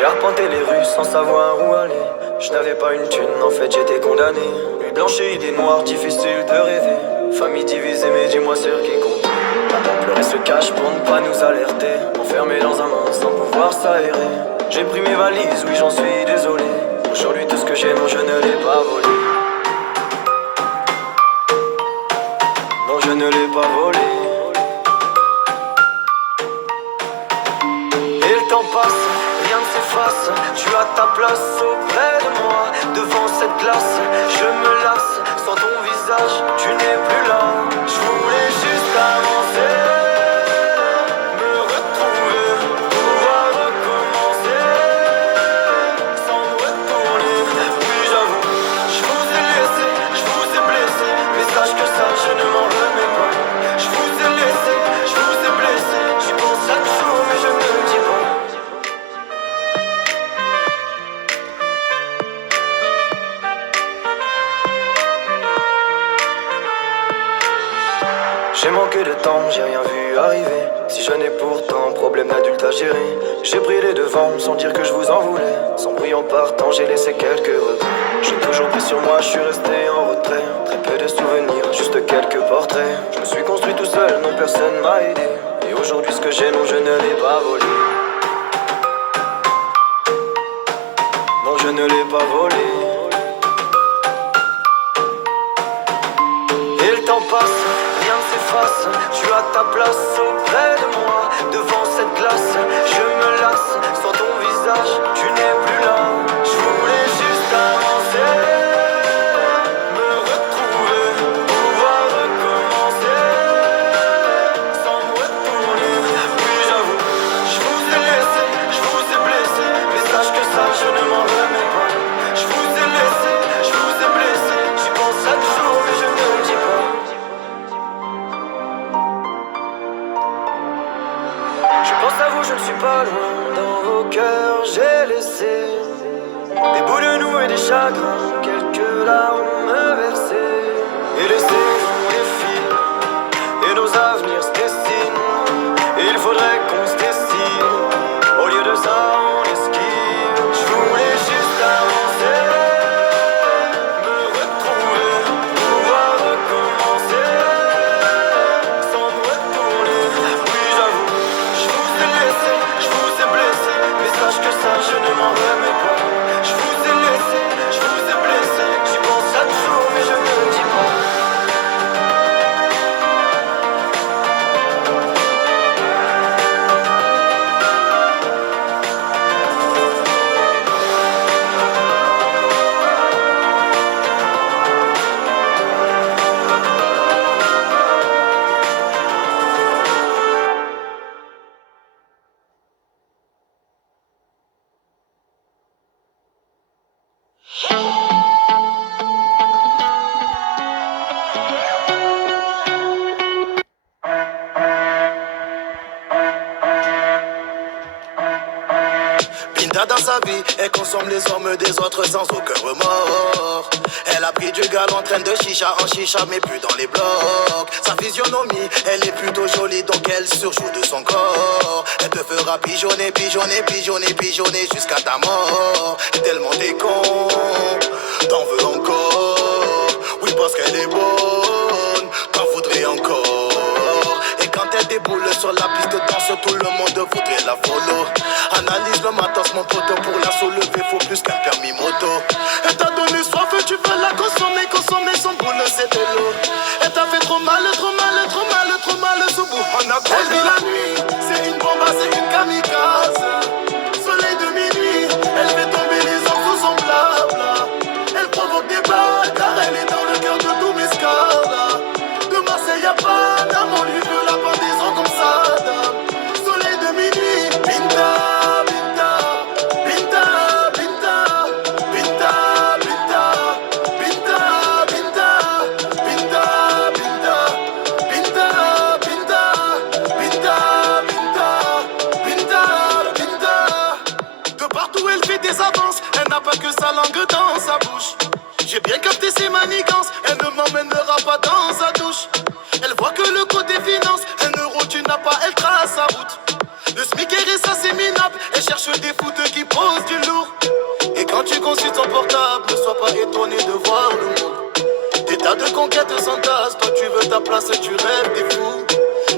J'ai arpenté les rues sans savoir où aller. Je n'avais pas une thune, en fait j'étais condamné. Nuit blanche et idées noires, difficile de rêver. Famille divisée, mais dis-moi celle qui compte. Maman pleurait se cache pour ne pas nous alerter. Enfermé dans un monde sans pouvoir s'aérer. J'ai pris mes valises, oui j'en suis désolé. Aujourd'hui tout ce que j'ai, non je ne l'ai pas volé. Non je ne l'ai pas volé. Et le temps passe, rien ne s'efface. Tu as ta place auprès de moi. Devant cette glace, je me lasse. Sans ton visage, tu n'es plus là. Je voulais juste avancer, me retrouver, pouvoir recommencer, sans me retourner. Puis j'avoue, je vous ai laissé, je vous ai blessé. Mais sache que ça, je ne m'en remets pas. Je vous ai laissé, je vous ai blessé. J'y pense chaque jour, mais je ne le dis pas. J'ai manqué de temps, j'ai rien vu arriver. Si je n'ai pourtant problème d'adulte à gérer. J'ai pris les devants sans dire que je vous en voulais. Sans bruit en partant, j'ai laissé quelques regrets. J'ai toujours pris sur moi, je suis resté en retrait. Très peu de souvenirs, juste quelques portraits. Je me suis construit tout seul, non personne m'a aidé. Et aujourd'hui ce que j'ai, non je ne l'ai pas volé. Non je ne l'ai pas volé. Et le temps passe, rien ne s'efface. Tu as ta place auprès de moi. Devant cette glace, je me lasse. Sans ton visage, tu n'es plus là. Je voulais juste avancer, me retrouver, pouvoir recommencer, sans me retourner. Oui j'avoue, je vous ai laissé, je vous ai blessé. Mais sache que ça, je ne m'en remets pas. Je vous ai laissé, je vous ai blessé. J'y pense chaque jour, mais je ne le dis pas. Je pense à vous, je ne suis pas loin. Dans vos cœurs, j'ai laissé des bouts de nous et des chagrins, quelques larmes versées. Et les saisons défilent, et nos avenirs se dessinent. Et il faudrait qu'on se destine. Au lieu de ça, on esquive. Je voulais juste avancer, me retrouver, pouvoir recommencer, sans me retourner. Oui j'avoue, je vous ai laissé, je vous ai blessé. Mais sache que ça, je ne m'en remets pas. Je vous ai laissé, je vous ai blessé. J'y pense chaque jour, mais je ne le dis pas. Binda dans sa vie, elle consomme les hommes des autres sans aucun remords. Elle a pris du galon en train de chicha en chicha mais plus dans les blocs. Sa physionomie, elle est plutôt jolie donc elle surjoue de son corps. Elle te fera pigeonner, pigeonner, pigeonner, pigeonner jusqu'à ta mort. Et tellement t'es con, t'en veux encore. Oui parce qu'elle est bonne, t'en voudrais encore. Et quand elle déboule sur la piste de danse, tout le monde voudrait la follow. Analyse le matos, mon poteau, pour la soulever, faut plus qu'un permis moto. Elle t'a donné soif, tu veux la consommer, consommer son boule, c'est de l'eau. Elle t'a fait trop mal, trop mal, trop mal, trop mal, sous bout. On a conduit la nuit, c'est une bombe, c'est une kamikaze. Soleil de minuit, elle fait tomber les hommes sous son blabla. Elle provoque des balles, car elle est dans le cœur de tous mes scars. De Marseille à Paname, on lui veut la pendaison comme ça. Soleil de minuit, Binda, Binda, Binda, Binda, Binda, Binda, Binda, Binda, Binda, Binda, Binda, Binda, Binda, Binda, Binda. De partout elle fait des avances, elle n'a pas que sa langue dans sa bouche. J'ai bien capté ses manigances, elle ne m'emmènera pas dans sa douche. Elle voit que le côté finance, un euro tu n'as pas, elle trace sa route. Le SMIC est ça c'est minable, elle cherche des foutes qui posent passe, tu rêves des fous.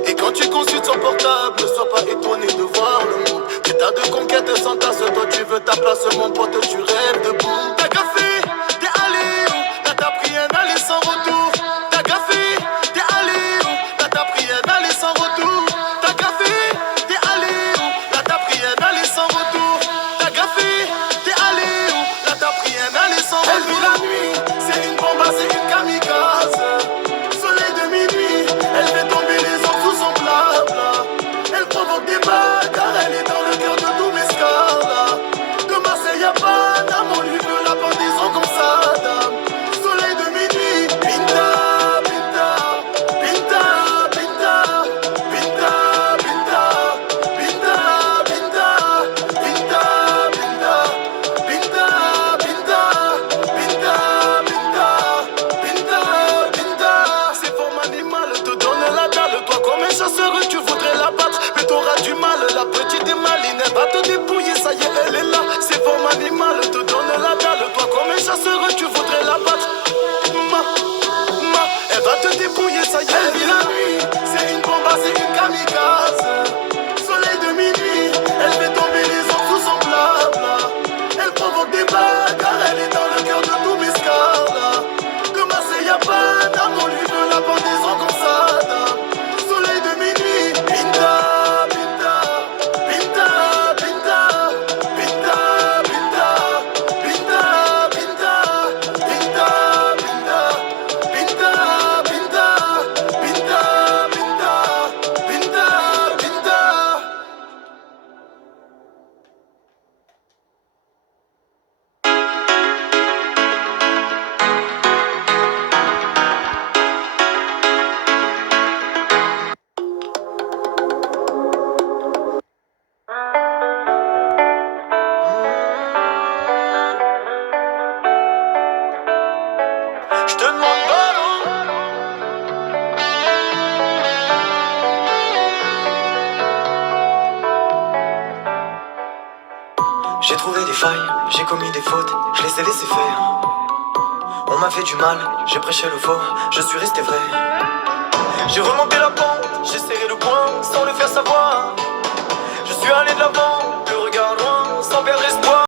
Et quand tu consultes son portable, ne sois pas étonné de voir le monde. Des tas de conquêtes s'entassent, toi tu veux ta place, mon pote, tu rêves debout. T'as gaffé, t'es allé où? Là t'as pris un aller sans retour. T'as gaffé, t'es allé où? Là t'as pris un aller sans retour. T'as gaffé, t'es allé où? Là t'as pris un aller sans retour. T'as gaffé, t'es allé où? Là t'as pris un aller sans retour. Elle vit la nuit, c'est une bombe, c'est une kamikaze. Soleil de minuit, elle fait tomber les hommes sous son blabla. Elle provoque des balles car elle est dans le cœur de tous mes scars. De Marseille à Paname, on lui veut la pendaison comme Saddam. Soleil de minuit, Pinta, Pinta, Pinta, Pinta, Pinta, Pinta, Pinta, Pinta, Pinta, Pinta, Pinta, Pinta, Pinta, Pinta, Pinta. C'est forme animal, te donne la dalle. Toi comme un chasseur, tu voudrais la battre, mais t'auras du mal. La petite est maline, elle va te dépouiller, ça y est, elle est là. C'est forme animal, te donne la dalle. Toi comme un chasseur, tu voudrais la battre. Elle va te dépouiller, ça y est, elle vit la nuit. C'est une bombe, c'est une kamikaze. Soleil de minuit, elle fait tomber les hommes sous son blabla. Elle provoque des balles car elle est dans le cœur de tous mes scars. De Marseille à Paname, on lui veut la pendaison comme Saddam. Soleil de minuit, Pinta, Pinta, Pinta, Pinta, Pinta, Pinta, Pinta, Pinta, Pinta, Pinta, Pinta, Pinta, Pinta, Pinta, Pinta. Je te demande pardon. J'ai trouvé des failles, j'ai commis des fautes, je les ai laissées faire. On m'a fait du mal, j'ai prêché le faux, je suis resté vrai. J'ai remonté la pente, j'ai serré le poing sans le faire savoir. Je suis allé de l'avant.